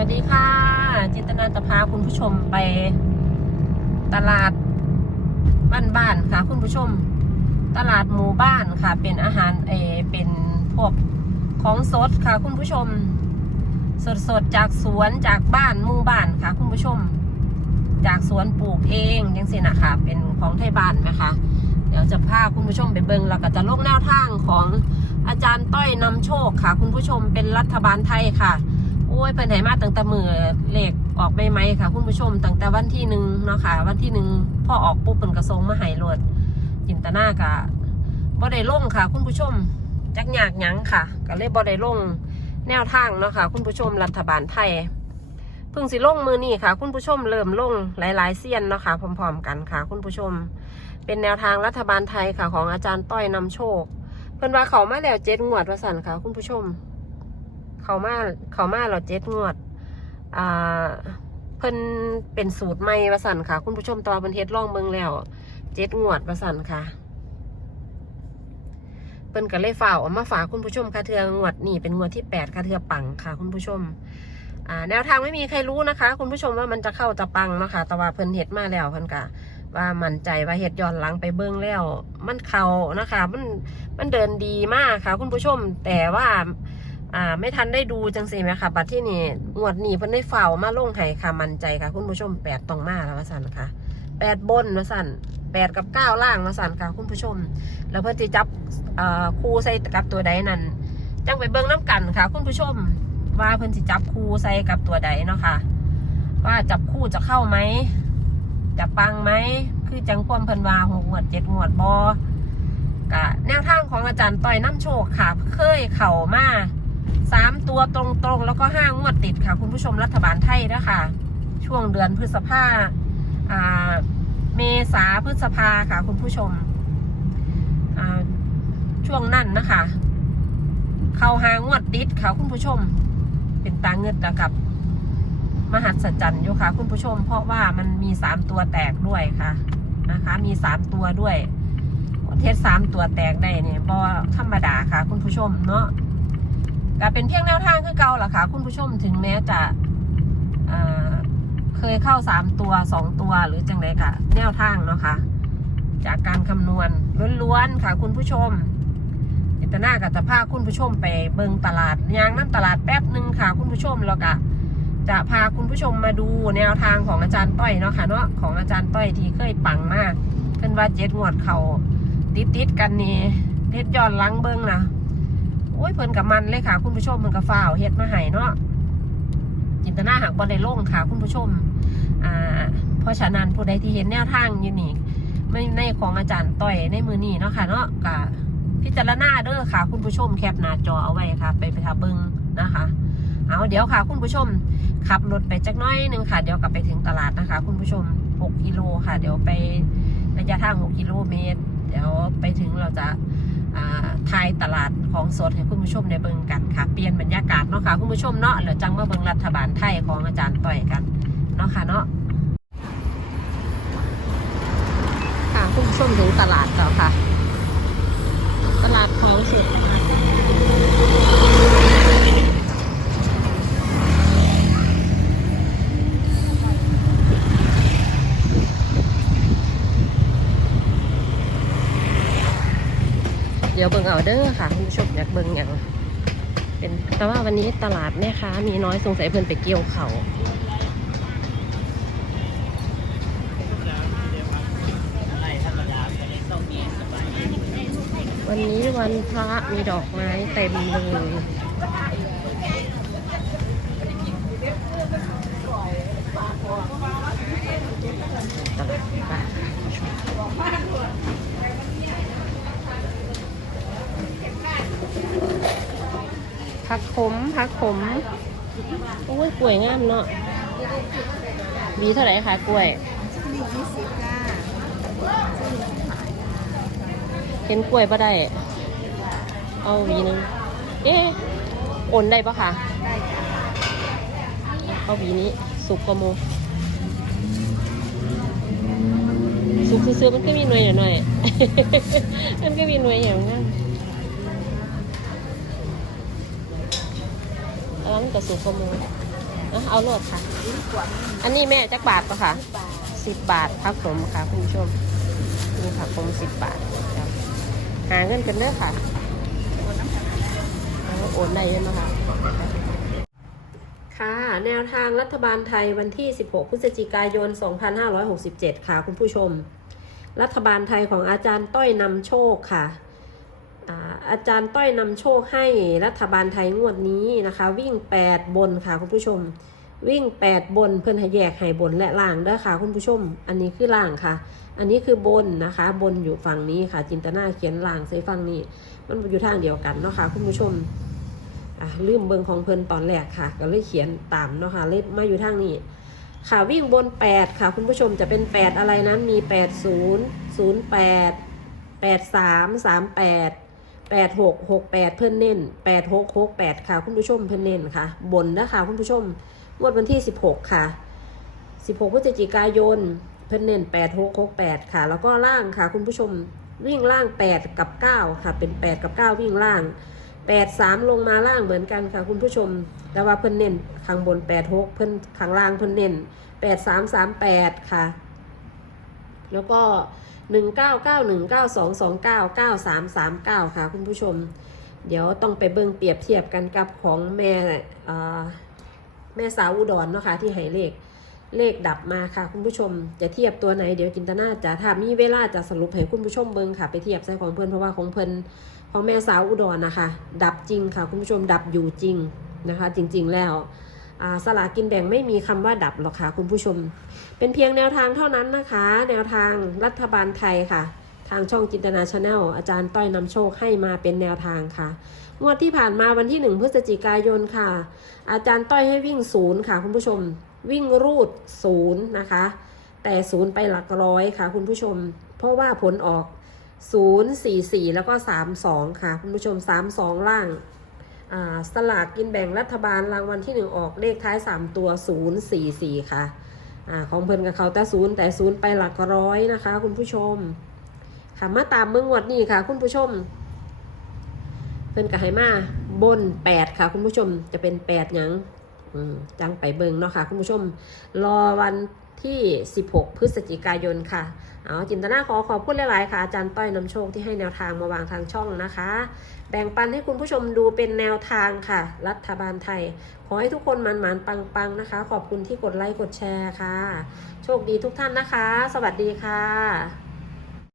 วัสดีค่ะ จินตนาจะพาคุณผู้ชมไปตลาดบ้านๆค่ะ คุณผู้ชม ตลาดหมู่บ้านค่ะ เป็นอาหารเอเป็นพวกของสดค่ะ คุณผู้ชม สดๆจากสวนจากบ้านหมู่บ้านค่ะ คุณผู้ชม จากสวนปลูกเองยังสินะคะเป็นของไทยบ้านนะคะ เดี๋ยวจะพาคุณผู้ชมไปเบิงแล้วก็จะลกแนวทางของอาจารย์ต้อยนำโชคค่ะ คุณผู้ชมเป็นรัฐบาลไทยค่ะ ยเป็นไหนมาตั้งแต่มือเหลขออกไม่ไหมค่ะคุณผู้ชมตั้งแต่วันที่หนึ่งเนาะค่ะ วันที่หนึ่งพ่อออกปุ๊บเป็นกระทรงมาหายรวดจินตนากะบ่ได้ลงค่ะ คุณผู้ชมจักหยากยังค่ะ ก็เลยบ่ได้ลงแนวทางเนาะค่ะ คุณผู้ชมรัฐบาลไทยเพิ่งสิลงมือนี่ค่ะ คุณผู้ชมเริ่มลงหลายๆเซียนเนาะค่ะพร้อม ๆ กันค่ะ คุณผู้ชม เป็นแนวทางรัฐบาลไทยค่ะของอาจารย์ต้อยนำโชค เพิ่นว่าเขามาแล้วเจ็ดงวดวสันค่ะ คุณผู้ชม เขามาเขามาเราเจ็ดงวด อ่า เพิ่นเป็นสูตรใหม่ว่าสันค่ะ คุณผู้ชมตอนเพิ่นเฮ็ดล่องเบิ่งแล้วเจ็ดงวดว่าสันค่ะเพิ่นก็เลยฝ่ากเอามาฝากคุณผู้ชมค่ะเทืองวดนี่เป็นงวดที่แปดค่ะเทือปังค่ะ คุณผู้ชมอ่าแนวทางไม่มีใครรู้นะคะ คุณผู้ชมว่ามันจะเข้าจะปังนะคะแต่ว่าเพิ่นเฮ็ดมาแล้วเพิ่นก็ว่ามั่นใจว่าเฮ็ดย้อนหลังไปเบิ่งแล้ว มันเข้านะคะ มันมันเดินดีมากค่ะ คุณผู้ชม แต่ว่า อ่า ไม่ทันได้ดูจังสิไหมคะบัดที่นี่งวดนี้เพิ่นได้เฝ้ามาลงไห้ค่ะ มันใจค่ะ คุณผู้ชมแปดตรงมาแล้วว่าสั่นค่ะแปดบนว่าสั่นแปดกับเก้าล่างว่าสั่นค่ะคุณผู้ชม แล้วเพิ่นจะจับอ่าคู่ใส่กับตัวใดนั้นจังไปเบิ่งน้ำกันค่ะ คุณผู้ชม ว่าเพิ่นสิจับคู่ใส่กับตัวใดเนาะค่ะ ว่าจับคู่จะเข้าไหมจะปังไหมคือจังความเพิ่นว่าหกงวดเจ็ดงวดบอกะแนวทางของอาจารย์ต้อยน้ำโชคค่ะ เคยเข่ามา สามตัวตรงๆ แล้วก็ห้างวดติดค่ะ คุณผู้ชมรัฐบาลไทยนะคะ ช่วงเดือนพฤษภาอ่าเมษาพฤษภาค่ะ คุณผู้ชมอ่าช่วงนั้นนะคะ เข้าห้างวดติดค่ะคุณผู้ชม เป็นตาเงิดกับ มหัศจรรย์อยู่ค่ะ คุณผู้ชม เพราะว่ามันมีสามตัวแตกด้วยค่ะนะคะ มีสามตัวด้วยเทศสามตัวแตกได้เนี่ยบอธรรมดาค่ะ คุณผู้ชมเนาะ ก็เป็นเพียงแนวทางคือเก่าล่ะค่ะ คุณผู้ชมถึงแม้จะเคยเข้าสามตัวสองตัวหรือจังไรค่ะแนวทางเนาะค่ะจากการคำนวณล้วนๆค่ะ คุณผู้ชมจิตนากับจะพาคุณผู้ชมไปเบิงตลาดยางน้ำตลาดแป๊บหนึ่งค่ะ คุณผู้ชมแล้วก็จะพาคุณผู้ชมมาดูแนวทางของอาจารย์ต้อยเนาะค่ะเนาะของอาจารย์ต้อยที่เคยปังมากเพิ่นว่าเจ็ดงวดเขาติดติดๆกันนี่เฮ็ดย้อนลังเบิงนะ โอ้ยเพิ่นกับมันเลยค่ะ คุณผู้ชมเพิ่นกับฝ้าวเฮ็ดมาให้เนาะจินตนาหักบอลได้ลงค่ะ คุณผู้ชม อ่า เพราะฉะนั้นผู้ใดที่เห็นแนวทางอยู่นี่ไม่ในของอาจารย์ต้อยในมือนี้เนาะค่ะเนาะก็พิจารณาเด้อค่ะ คุณผู้ชมแคปหน้าจอเอาไว้ค่ะ ไปไปทาเบิงนะคะ เอาเดี๋ยวค่ะ คุณผู้ชม ขับรถไปจักน้อยหนึงค่ะ เดี๋ยวกลับไปถึงตลาดนะคะ คุณผู้ชม 6กิโลค่ะ เดี๋ยวไประยะทาง 6กิโลเมตร เดี๋ยวไปถึงเราจะ ทายตลาดของสดให้คุณผู้ชมได้เบิ่งกันค่ะ เปลี่ยนบรรยากาศเนาะค่ะคุณผู้ชมเนาะแล้วจังมาเบิ่งรัฐบาลไทยของอาจารย์ต่อยกันเนาะค่ะเนาะค่ะคุณผู้ชมถึงตลาดแล้วค่ะ ตลาดเขาสดเดี๋ยวเบิ่งเอาเด้อค่ะคุณผู้ชมอยากเบิ่งอย่างเป็นแต่ว่าวันนี้ตลาดแม่ค้ามีน้อยสงสัยเพิ่นไปเกี่ยวเขาวันนี้วันพระมีดอกไม้เต็มเลยตลาดบ้าน ผักขมผักขมโอ้ยกล้วยงามเนาะหวีเท่าไหร่คะกล้วยมียี่สิบจ้าเห็นกล้วยปะได้ เอาหวีหนึง เอ๊ะโอนได้ปะคะได้จ้าเอาหวีนี้ สุกกว่าโม สุกซื้อๆมันก็มีหน่วยหน่อยๆมันก็มีหน่วยอย่างนั้น แล้วมันก็สุกกว่าโมเอาเอาโลดค่ะ อันนี้แม่จักบาทปะค่ะสิบบาทครับผมค่ะคุณผู้ชมนี่ค่ะผมสิบบาทหาเงินกันเด้อค่ะคนน้ำตาลนเอาโอนได้เยนะคะค่ะ แนวทางรัฐบาลไทยวันที่ 16 พฤศจิกายน 2567 ค่ะคุณผู้ชม รัฐบาลไทยของอาจารย์ต้อยนำโชคค่ะ อาจารย์ต้อยนำโชคให้รัฐบาลไทยงวดนี้นะคะ วิ่ง 8 บนค่ะคุณผู้ชม วิ่ง 8 บนเพื่อนให้แยกให้บนและล่างด้อค่ะคุณผู้ชม อันนี้คือล่างค่ะ อันนี้คือบนนะคะ บนอยู่ฝั่งนี้ค่ะ จินตนาเขียนล่างใส่ฝั่งนี้ มันอยู่ทางเดียวกันเนาะค่ะคุณผู้ชมอะลืมเบิงของเพิ่นตอนแรกค่ะ ก็เลยเขียนตามเนาะค่ะเลยมาอยู่ทางนี้ค่ะวิ่งบน 8 ค่ะ คุณผู้ชมจะเป็น 8 อะไรนั้นมี 8 0 0 8 8 3 3 8 8 6 6 8เพิ่อนเน้น8 6 6 8ค่ะคุณผู้ชมเพิ่อนเน้นค่ะ บนนะคะคุณผู้ชมงวดวันที่16ค่ะ16พฤศจิกายนเพิ่อนเน้น8 6 6 8ค่ะ แล้วก็ล่างค่ะ คุณผู้ชมวิ่งล่าง8กับ9ค่ะ เป็น8กับ9วิ่งล่าง8 3ลงมาล่างเหมือนกันค่ะ คุณผู้ชม แต่ว่าเพิ่อนเน้นข้างบน8 6เพิ่อนข้างล่างเพิ่อนเน้น8 3 3 8ค่ะ แล้วก็ 9 3 3 9 ค่ะคุณผู้ชม เดี๋ยวต้องไปเบิ่งเปรียบเทียบกันกับของแม่อ่าแม่สาวอุดรเนาะค่ะที่ให้เลขเลขดับมาค่ะคุณผู้ชมจะเทียบตัวไหนเดี๋ยวจินตนาจะถ้ามีเวลาจะสรุปให้คุณผู้ชมเบิ่งค่ะ ไปเทียบใส่ของเพิ่อนเพราะว่าของเพิ่อนของแม่สาวอุดรนะคะ ดับจริงค่ะคุณผู้ชมดับอยู่จริงนะคะ จริง ๆแล้ว สลากกินแบ่งไม่มีคำว่าดับหรอกค่ะคุณผู้ชม เป็นเพียงแนวทางเท่านั้นนะคะ แนวทางรัฐบาลไทยค่ะ ทางช่องจินตนาชาแนลอาจารย์ต้อยนำโชคให้มาเป็นแนวทางค่ะงวดที่ผ่านมาวันที่ 1 พฤศจิกายนค่ะ อาจารย์ต้อยให้วิ่งศูนย์ค่ะ คุณผู้ชม วิ่งรูดศูนย์นะคะ แต่ศูนย์ไปหลักร้อยค่ะ คุณผู้ชม เพราะว่าผลออก 0 4 4 แล้วก็ 3 2 ค่ะ คุณผู้ชม 3 2 ล่างอ่า สลากกินแบ่งรัฐบาลรางวัลที่1ออกเลขท้าย3ตัว0 4 4ค่ะอของเพิ่นกับเขาแต่ศูนย์แต่ศูนย์ไปหลักร้อยนะคะ คุณผู้ชม ค่ะมาตามเมืองวดนี้ค่ะ คุณผู้ชม เพิ่นกับไหมาบน8ค่ะ คุณผู้ชมจะเป็น8หยังจังไปเบิงเนาะค่ะ คุณผู้ชม รอวัน ที่ 16 พฤศจิกายนค่ะ เอาจินตนาขอขอบคุณหลาย ๆ ค่ะอาจารย์ต้อยนำโชคที่ให้แนวทางมาวางทางช่องนะคะ แบ่งปันให้คุณผู้ชมดูเป็นแนวทางค่ะ รัฐบาลไทย ขอให้ทุกคนมันมันๆปังๆนะคะ ขอบคุณที่กดไลค์กดแชร์ค่ะ โชคดีทุกท่านนะคะ สวัสดีค่ะ